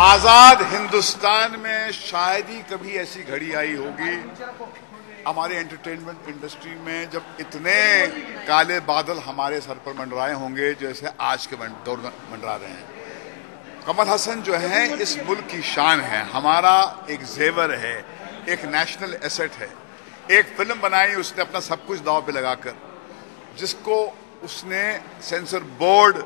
आजाद हिंदुस्तान में शायद ही कभी ऐसी घड़ी आई होगी हमारे एंटरटेनमेंट इंडस्ट्री में जब इतने काले बादल हमारे सर पर मंडराए होंगे जैसे आज के दौर में मंडरा रहे हैं। कमल हसन जो है इस मुल्क की शान है, हमारा एक जेवर है, एक नेशनल एसेट है। एक फिल्म बनाई उसने अपना सब कुछ दांव पे लगाकर, जिसको उसने सेंसर बोर्ड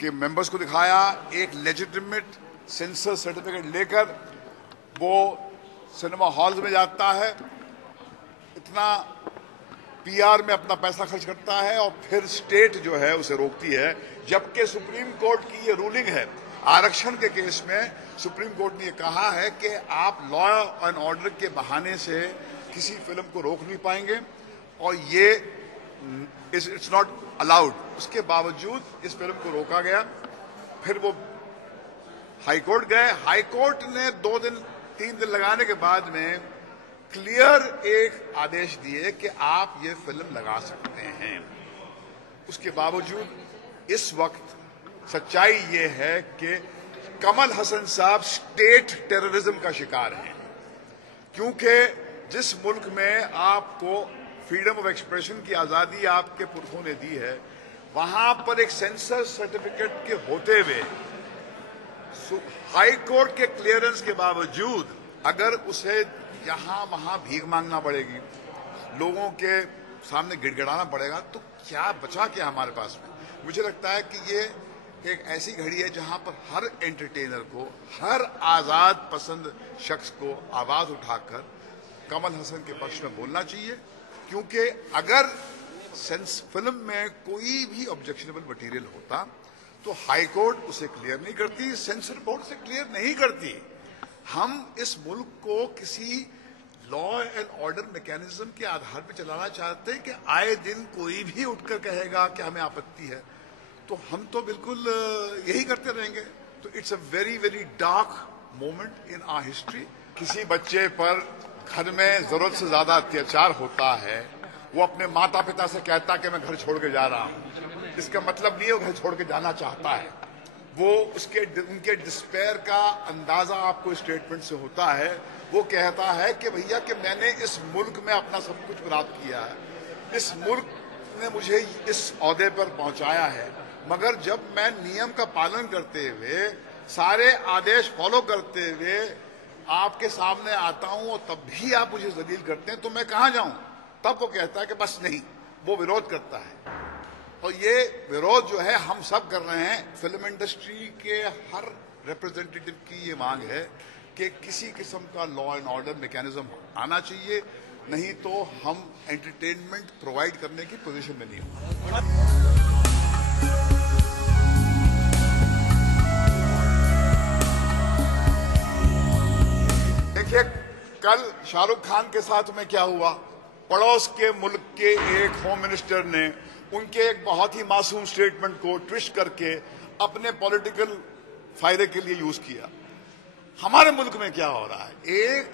के मेंबर्स को दिखाया, एक लेजिटिमेट सेंसर सर्टिफिकेट लेकर वो सिनेमा हॉल्स में जाता है, इतना पीआर में अपना पैसा खर्च करता है और फिर स्टेट जो है उसे रोकती है। जबकि सुप्रीम कोर्ट की ये रूलिंग है, आरक्षण के केस में सुप्रीम कोर्ट ने कहा है कि आप लॉ एंड ऑर्डर के बहाने से किसी फिल्म को रोक नहीं पाएंगे और ये इट्स नॉट अलाउड। उसके बावजूद इस फिल्म को रोका गया। फिर वो हाईकोर्ट गए, हाईकोर्ट ने 2 दिन 3 दिन लगाने के बाद में क्लियर एक आदेश दिए कि आप ये फिल्म लगा सकते हैं। उसके बावजूद इस वक्त सच्चाई ये है कि कमल हसन साहब स्टेट टेररिज्म का शिकार हैं, क्योंकि जिस मुल्क में आपको फ्रीडम ऑफ एक्सप्रेशन की आजादी आपके पुरखों ने दी है, वहां पर एक सेंसर सर्टिफिकेट के होते हुए हाई कोर्ट के क्लियरेंस के बावजूद अगर उसे यहां वहां भीख मांगना पड़ेगी, लोगों के सामने गिड़गिड़ाना पड़ेगा, तो क्या बचा क्या हमारे पास में। मुझे लगता है कि ये एक ऐसी घड़ी है जहां पर हर एंटरटेनर को, हर आजाद पसंद शख्स को आवाज उठाकर कमल हसन के पक्ष में बोलना चाहिए, क्योंकि अगर फिल्म में कोई भी ऑब्जेक्शनेबल मटेरियल होता तो हाई कोर्ट उसे क्लियर नहीं करती, सेंसर बोर्ड से क्लियर नहीं करती। हम इस मुल्क को किसी लॉ एंड ऑर्डर मैकेनिज्म के आधार पर चलाना चाहते हैं कि आए दिन कोई भी उठकर कहेगा कि हमें आपत्ति है, तो हम तो बिल्कुल यही करते रहेंगे। तो it's a very very dark moment in our history. किसी बच्चे पर घर में जरूरत से ज्यादा अत्याचार होता है, वो अपने माता पिता से कहता कि मैं घर छोड़ के जा रहा हूं। इसका मतलब नहीं है वो घर छोड़ के जाना चाहता है, वो उनके डिस्पेयर का अंदाजा आपको स्टेटमेंट से होता है। वो कहता है कि भैया कि मैंने इस मुल्क में अपना सब कुछ प्राप्त किया है, इस मुल्क ने मुझे इस ओहदे पर पहुंचाया है, मगर जब मैं नियम का पालन करते हुए, सारे आदेश फॉलो करते हुए आपके सामने आता हूं और तब भी आप मुझे जलील करते हैं, तो मैं कहां जाऊं। तब वो कहता है कि बस नहीं, वो विरोध करता है। और ये विरोध जो है हम सब कर रहे हैं। फिल्म इंडस्ट्री के हर रिप्रेजेंटेटिव की ये मांग है कि किसी किस्म का लॉ एंड ऑर्डर मैकेनिज्म आना चाहिए, नहीं तो हम एंटरटेनमेंट प्रोवाइड करने की पोजीशन में नहीं होंगे। देखिए, कल शाहरुख खान के साथ में क्या हुआ। पड़ोस के मुल्क के एक होम मिनिस्टर ने उनके एक बहुत ही मासूम स्टेटमेंट को ट्विस्ट करके अपने पॉलिटिकल फायदे के लिए यूज किया। हमारे मुल्क में क्या हो रहा है, एक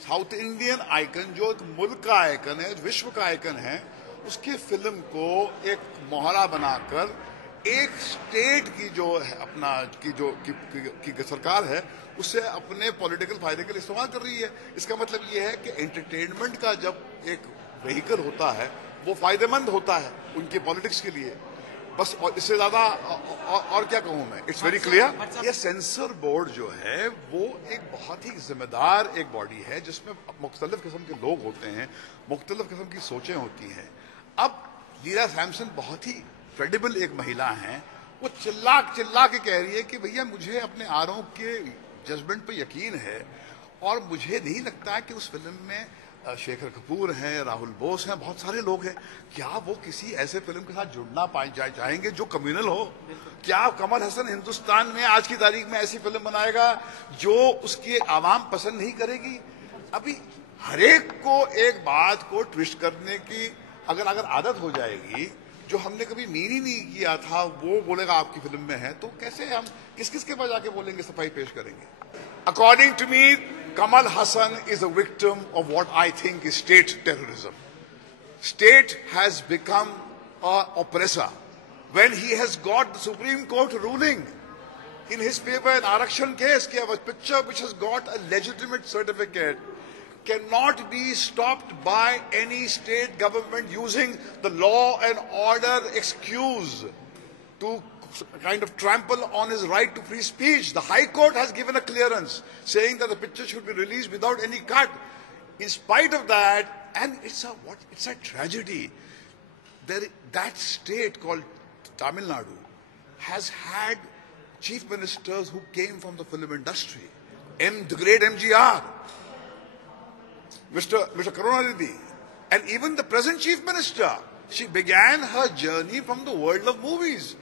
साउथ इंडियन आइकन जो एक मुल्क का आइकन है, विश्व का आइकन है, उसकी फिल्म को एक मोहरा बनाकर एक स्टेट की जो है अपना की सरकार है उसे अपने पॉलिटिकल फायदे के लिए इस्तेमाल कर रही है। इसका मतलब यह है कि एंटरटेनमेंट का जब एक व्हीकल होता है वो फायदेमंद होता है उनके पॉलिटिक्स के लिए, बस। और इससे ज्यादा और क्या कहूं मैं, इट्स वेरी क्लियर। ये सेंसर बोर्ड जो है वो एक बहुत ही जिम्मेदार एक बॉडी है जिसमें मुख्तलिफ किस्म के लोग होते हैं, मुख्तलिफ किस्म की सोचें होती हैं। अब लीला सैमसन बहुत ही क्रेडिबल एक महिला हैं, वो चिल्ला चिल्ला के कह रही है कि भैया मुझे अपने आरोप के जजमेंट पे यकीन है और मुझे नहीं लगता है कि उस फिल्म में शेखर कपूर हैं, राहुल बोस हैं, बहुत सारे लोग हैं, क्या वो किसी ऐसे फिल्म के साथ जुड़ना चाहेंगे जो कम्युनल हो। क्या कमल हसन हिंदुस्तान में आज की तारीख में ऐसी फिल्म बनाएगा जो उसकी आवाम पसंद नहीं करेगी। अभी हरेक को एक बात को ट्विस्ट करने की अगर आदत हो जाएगी, जो हमने कभी मीन ही नहीं किया था वो बोलेगा आपकी फिल्म में है, तो कैसे हम किस किस के पास जाके बोलेंगे, सफाई पेश करेंगे। According to me, Kamal Hassan is a victim of what I think is state terrorism. State has become an oppressor when he has got the Supreme Court ruling in his favor an Arakshan case कि a picture which has got a legitimate certificate cannot be stopped by any state government using the law and order excuse to kind of trample on his right to free speech. The High Court has given a clearance saying that the picture should be released without any cut. In spite of that, and it's a tragedy. That state called Tamil Nadu has had chief ministers who came from the film industry. The great MGR, Mr. Karunanidhi, and even the present chief minister. She began her journey from the world of movies.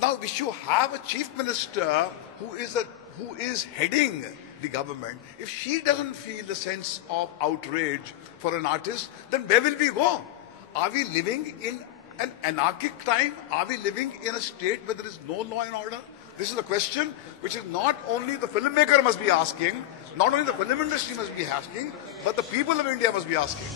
Now, if you have a chief minister who is heading the government, if she doesn't feel the sense of outrage for an artist, then where will we go? Are we living in an anarchic time? Are we living in a state where there is no law and order? This is a question which is not only the filmmaker must be asking, not only the film industry must be asking, but the people of India must be asking.